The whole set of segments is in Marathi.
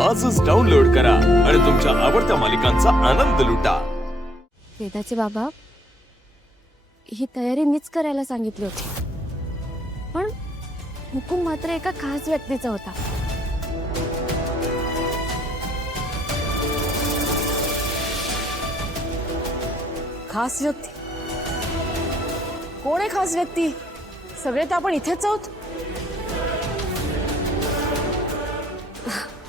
आजच डाउनलोड करा आणि तुमच्या आवडत्या मालिकांचा आनंद लुटा। वेदाचे बाबा, ही तयारी मीच करायला सांगितली होती, पण हुकूम मात्र एका खास व्यक्तीचा होता। खास व्यक्ती? कोण आहे खास व्यक्ती? सगळे तर आपण इथेच आहोत।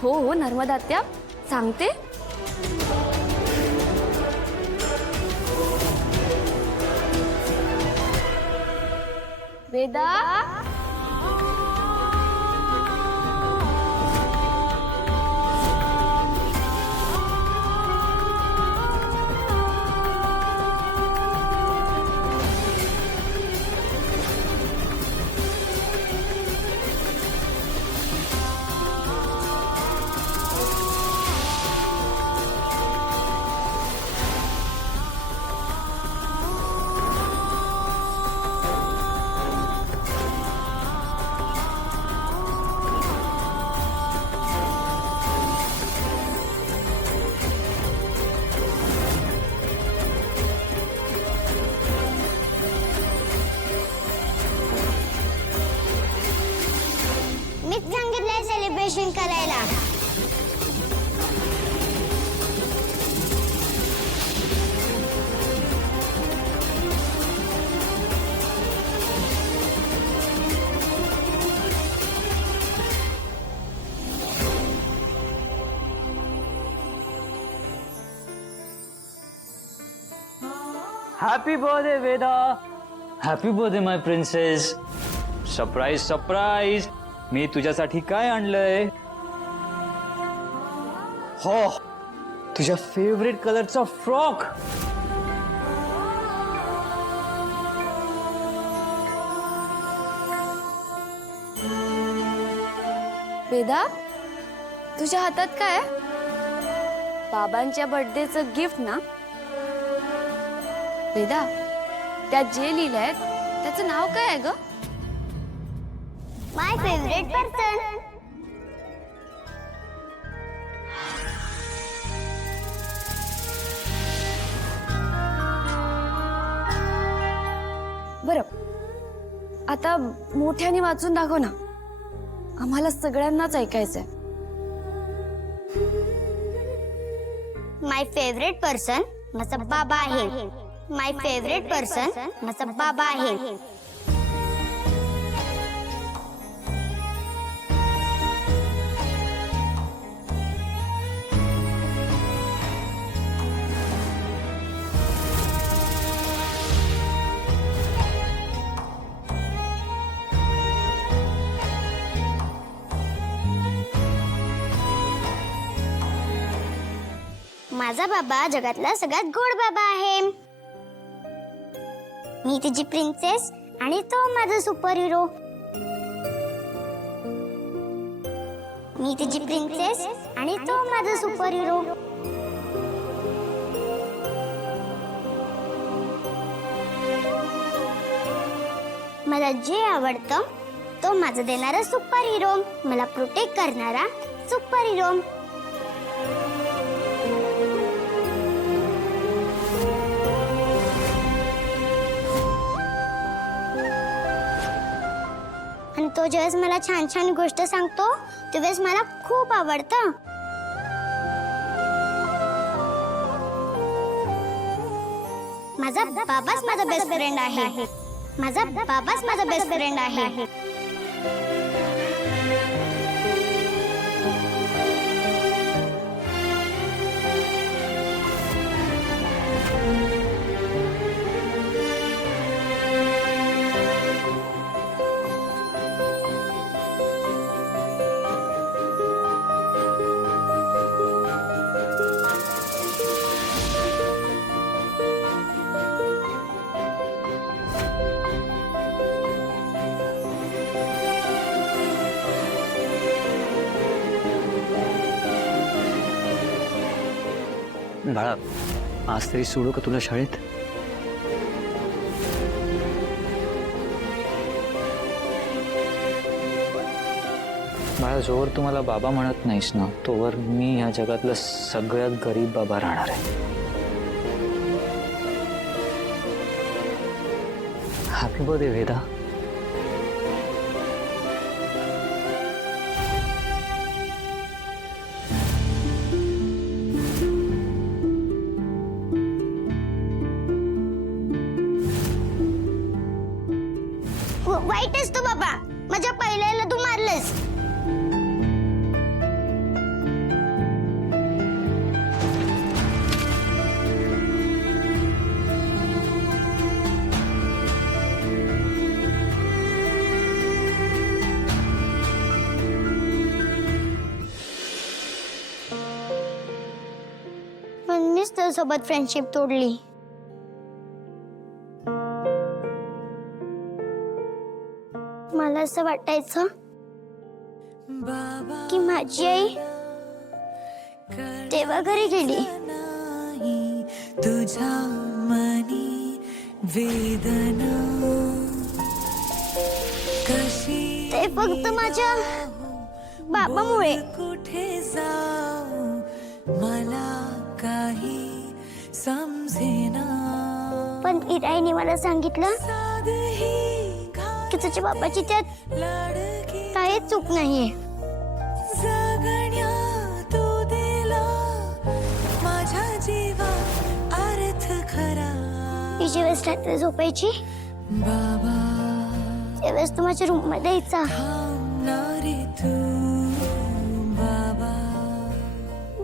हो हो नर्मदा आत्या, सांगते। वेदा, मीच सांगितलंय सेलिब्रेशन करायला। Happy birthday, Veda. Happy birthday, my princess. Surprise, surprise. मी तुझ्यासाठी काय आणलंय? हो, तुझ्या फेवरेट कलरचा फ्रॉक। वेदा, तुझ्या हातात काय? बाबांच्या बर्थडेचं गिफ्ट ना? वेदा, त्यात जे लिहिलंय त्याचं नाव काय आहे ग? माय फेवरेट पर्सन। बरं, आता मोठ्याने वाचून दाखव ना, आम्हाला सगळ्यांनाच ऐकायचंय। माय फेवरेट पर्सन माझा बाबा आहे। माय फेवरेट पर्सन माझा बाबा आहे। माझा बाबा जगातला सगळ्यात गोड बाबा आहे। मी तिची प्रिन्सेस आणि तो माझा सुपर हिरो। मी तिची प्रिन्सेस आणि तो माझा सुपर हिरो। मला जे आवडतं तो माझा देणारा सुपर हिरो, मला प्रोटेक्ट करणारा सुपर हिरो। आणि तो जेव्हा मला छान छान गोष्ट सांगतो तेव्हाच मला खूप आवडतं। माझा बाबाच माझा बेस्ट फ्रेंड आहे। माझा बाबाच माझा बेस्ट फ्रेंड आहे। बाळा, आज तरी सोडू का तुला शाळेत? बाळा, जोवर तू मला बाबा म्हणत नाहीस ना, तोवर मी ह्या जगातला सगळ्यात गरीब बाबा राहणार आहे. Happy birthday Veda. वाईटच तू बाबा, माझ्या पहिल्याला तू मारलंस. मीच त्यासोबत फ्रेंडशिप तोडली. मला असं वाटायचं की माझी आई तेव्हा घरी गेली. तुझ्या मनी वेदना कशी ते फक्त माझ्या बाबामुळे. कुठे जाऊ मला काही समजेना. पण इराईने मला सांगितलं की तुझ्या बाबाची त्यात काहीच चूक नाहीये. जगण्या तू दिला माझ्या जीवा अर्थ खरा. ती ज्यावेळेस रात्री झोपायची बाबा त्यावेळेस तू माझ्या रूम मध्ये यायचा. थांबणारे तू बाबा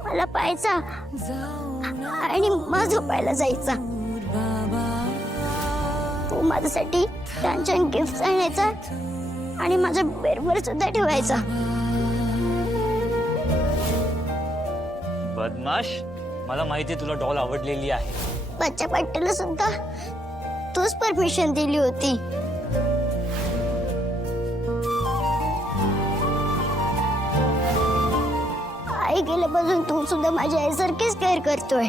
मला पाहायचा जाऊ आणि मग झोपायला जायचा. बाबा तू माझ्यासाठी छान छान गिफ्ट आणायचा आणि माझ्या बेडवर सुद्धा ठेवायचा. बदमाश, मला माहिती तुला डॉल आवडलेली आहे. बच्चा पट्ट्याला सुद्धा तूच परमिशन दिली होती. आई गेल्यापासून तू सुद्धा माझ्या आईसारखीच केअर करतोय.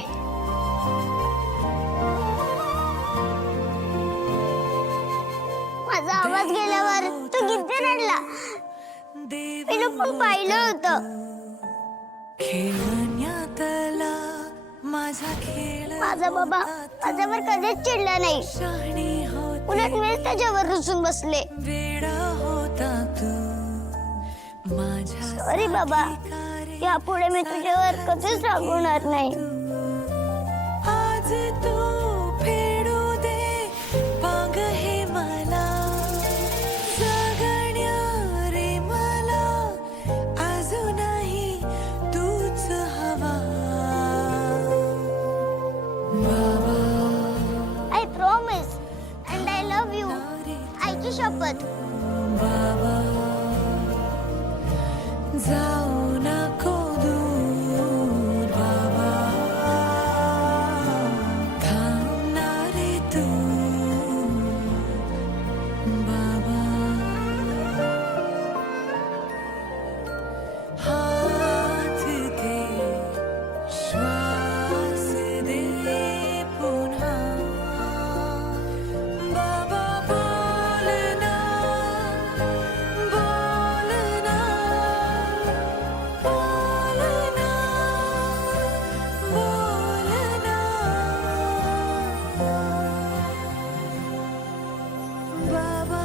माझा आवाज गेल्यावर तू किती रडला. मी पण पाहिलं होतं. खेळण्यातला माझा खेळ माझा बाबा माझ्यावर कधीच चिडला नाही. शहाणी होती उलट मीच त्याच्यावर रुसून बसले. वेडा होता तू माझ्या सॉरी बाबा, यापुढे मी तुझ्यावर कधीच रागवणार नाही. आज तू फेडू दे पांग हे मला. जगण्या रे मला अजूनही तूच हवा. बाबा I promise and I love you. आईची शपथ. बाबा जाऊ नको दूर बाबा. थांबणारे तू बाबा. हात दे श्वास दे पुन्हा. बाबा बोलना बोलना बोलना बोलना. बाबा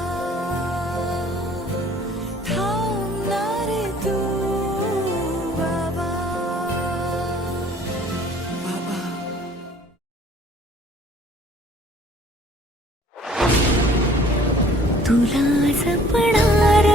थांबणारे तू बाबा. बाबा तुला जपणार